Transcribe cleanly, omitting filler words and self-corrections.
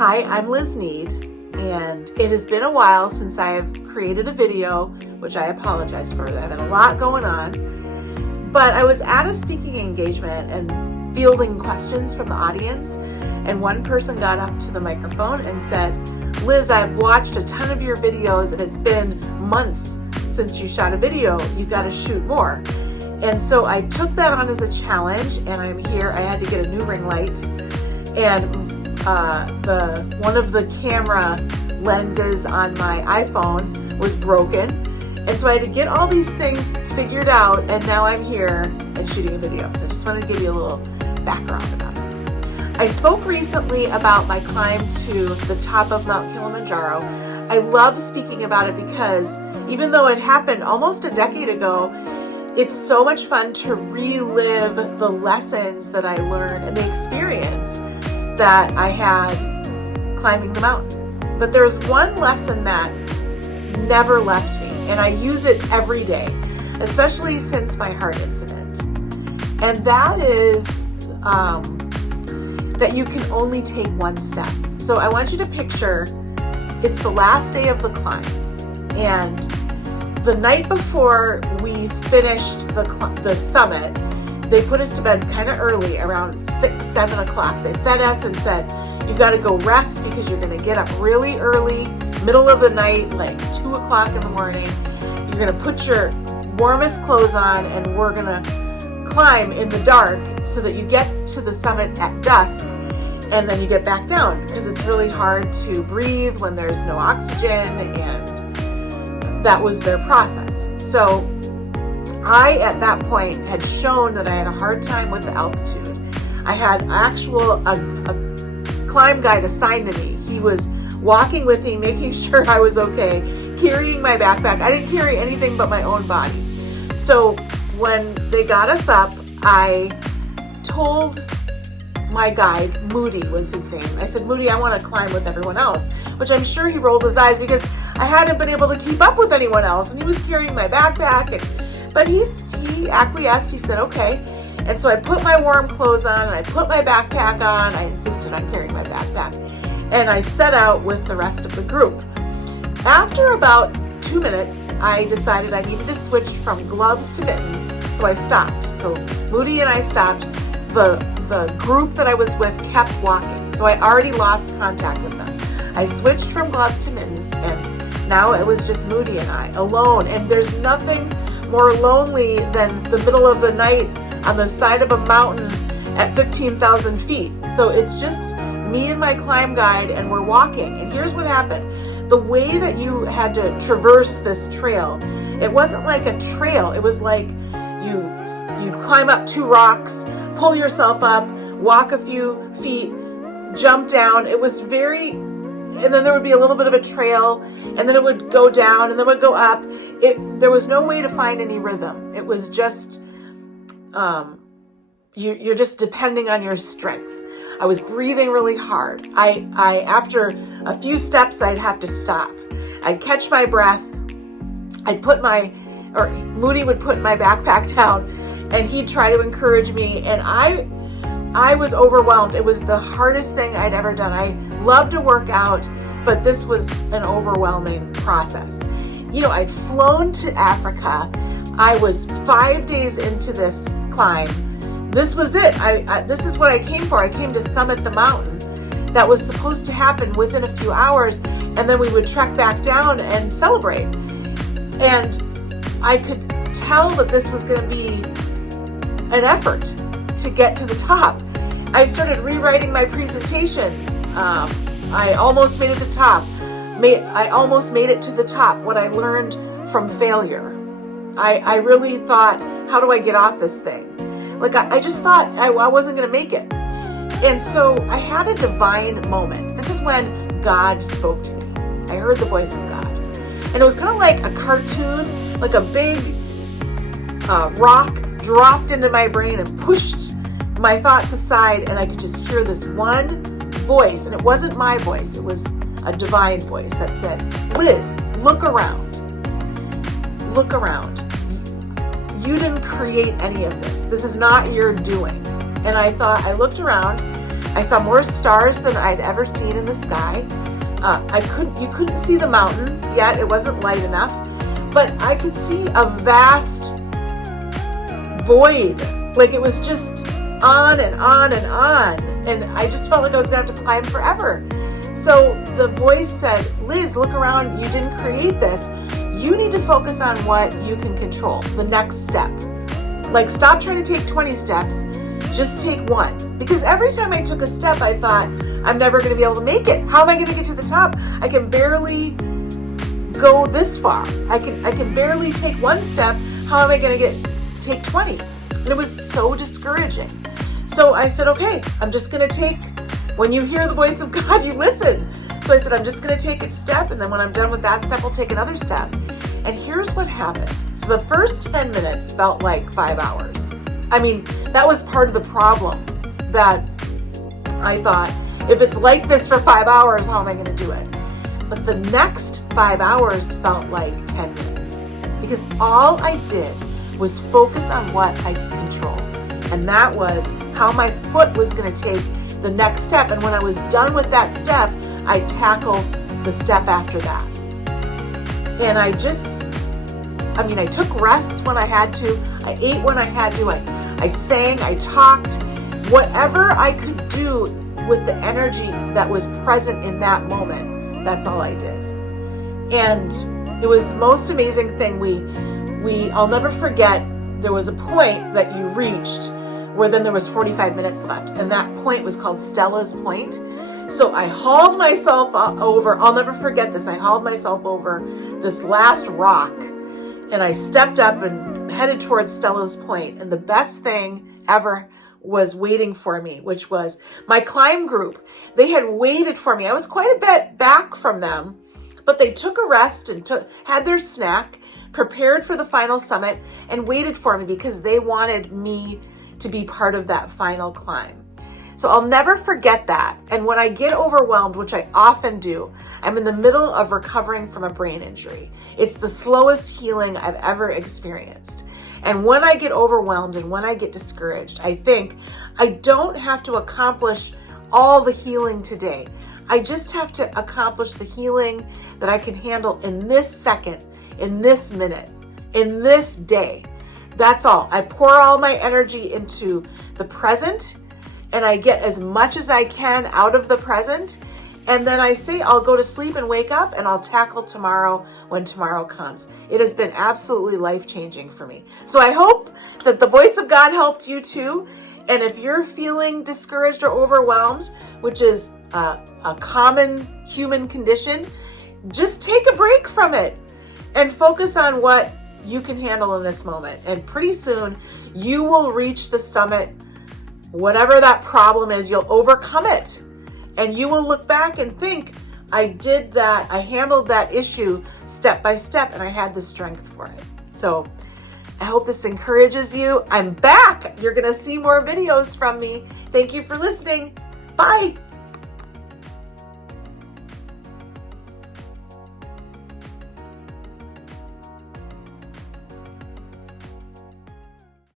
Hi, I'm Liz Nead, and it has been a while since I have created a video, which I apologize for. I've had a lot going on, but I was at a speaking engagement and fielding questions from the audience, and one person got up to the microphone and said, Liz, I've watched a ton of your videos and it's been months since you shot a video. You've got to shoot more. And so I took that on as a challenge, and I'm here. I had to get a new ring light, and one of the camera lenses on my iPhone was broken. And so I had to get all these things figured out, and now I'm here and shooting a video. So I just wanted to give you a little background about it. I spoke recently about my climb to the top of Mount Kilimanjaro. I love speaking about it because even though it happened almost a decade ago, it's so much fun to relive the lessons that I learned and the experience that I had climbing the mountain. But there's one lesson that never left me, and I use it every day, especially since my heart incident. And that is that you can only take one step. So I want you to picture it's the last day of the climb, and the night before we finished the summit, they put us to bed kind of early, around 6, 7 o'clock. They fed us and said, you got to go rest because you're going to get up really early, middle of the night, like 2 o'clock in the morning. You're going to put your warmest clothes on, and we're going to climb in the dark so that you get to the summit at dusk, and then you get back down because it's really hard to breathe when there's no oxygen, and that was their process. So I, at that point, had shown that I had a hard time with the altitude. I had a climb guide assigned to me. He was walking with me, making sure I was okay, carrying my backpack. I didn't carry anything but my own body. So when they got us up, I told my guide, Moody was his name. I said, Moody, I want to climb with everyone else, which I'm sure he rolled his eyes because I hadn't been able to keep up with anyone else, and he was carrying my backpack, but he acquiesced. He said, okay. And so I put my warm clothes on, and I put my backpack on. I insisted on carrying my backpack, and I set out with the rest of the group. After about 2 minutes, I decided I needed to switch from gloves to mittens, so I stopped. So Moody and I stopped. The group that I was with kept walking, so I already lost contact with them. I switched from gloves to mittens, and now it was just Moody and I, alone. And there's nothing more lonely than the middle of the night on the side of a mountain at 15,000 feet. So it's just me and my climb guide, and we're walking. And here's what happened. The way that you had to traverse this trail, it wasn't like a trail. It was like you climb up 2 rocks, pull yourself up, walk a few feet, jump down. It was and then there would be a little bit of a trail, and then it would go down, and then it would go up. There was no way to find any rhythm. It was just, you're just depending on your strength. I was breathing really hard. I after a few steps, I'd have to stop. I'd catch my breath. Moody would put my backpack down, and he'd try to encourage me, and I was overwhelmed. It was the hardest thing I'd ever done. I love to work out, but this was an overwhelming process. You know, I'd flown to Africa. I was 5 days into this climb. This was it. This is what I came for. I came to summit the mountain. That was supposed to happen within a few hours, and then we would trek back down and celebrate. And I could tell that this was going to be an effort to get to the top. I started rewriting my presentation. I almost made it to the top. I almost made it to the top. What I learned from failure. I really thought, how do I get off this thing? Like I just thought I wasn't going to make it. And so I had a divine moment. This is when God spoke to me. I heard the voice of God. And it was kind of like a cartoon, like a big rock dropped into my brain and pushed my thoughts aside, and I could just hear this one voice, and it wasn't my voice, it was a divine voice that said, Liz, look around. Look around. You didn't create any of this. This is not your doing. And I looked around, I saw more stars than I'd ever seen in the sky. You couldn't see the mountain yet. It wasn't light enough, but I could see a vast void. Like it was just on and on and on. And I just felt like I was gonna have to climb forever. So the voice said, Liz, look around. You didn't create this. You need to focus on what you can control, the next step. Like stop trying to take 20 steps, just take one. Because every time I took a step, I thought, I'm never going to be able to make it. How am I going to get to the top? I can barely go this far. I can barely take one step. How am I going to take 20? And it was so discouraging. So I said, okay, I'm just going to take, when you hear the voice of God, you listen. So I said, I'm just going to take a step. And then when I'm done with that step, I'll take another step. And here's what happened. So the first 10 minutes felt like 5 hours. I mean, that was part of the problem that I thought, if it's like this for 5 hours, how am I going to do it? But the next 5 hours felt like 10 minutes because all I did was focus on what I could control. And that was how my foot was going to take the next step. And when I was done with that step, I tackled the step after that. And I took rests when I had to. I ate when I had to. I sang, I talked, whatever I could do with the energy that was present in that moment. That's all I did. And it was the most amazing thing. I'll never forget, there was a point that you reached where then there was 45 minutes left. And that point was called Stella's Point. So I hauled myself over. I'll never forget this. I hauled myself over this last rock and I stepped up and headed towards Stella's Point. And the best thing ever was waiting for me, which was my climb group. They had waited for me. I was quite a bit back from them, but they took a rest and had their snack, prepared for the final summit, and waited for me because they wanted me to be part of that final climb. So I'll never forget that. And when I get overwhelmed, which I often do, I'm in the middle of recovering from a brain injury. It's the slowest healing I've ever experienced. And when I get overwhelmed and when I get discouraged, I think I don't have to accomplish all the healing today. I just have to accomplish the healing that I can handle in this second, in this minute, in this day. That's all. I pour all my energy into the present and I get as much as I can out of the present. And then I say, I'll go to sleep and wake up and I'll tackle tomorrow when tomorrow comes. It has been absolutely life-changing for me. So I hope that the voice of God helped you too. And if you're feeling discouraged or overwhelmed, which is a common human condition, just take a break from it and focus on what you can handle in this moment. And pretty soon you will reach the summit. Whatever that problem is, you'll overcome it. And you will look back and think, I did that. I handled that issue step by step and I had the strength for it. So I hope this encourages you. I'm back. You're going to see more videos from me. Thank you for listening. Bye.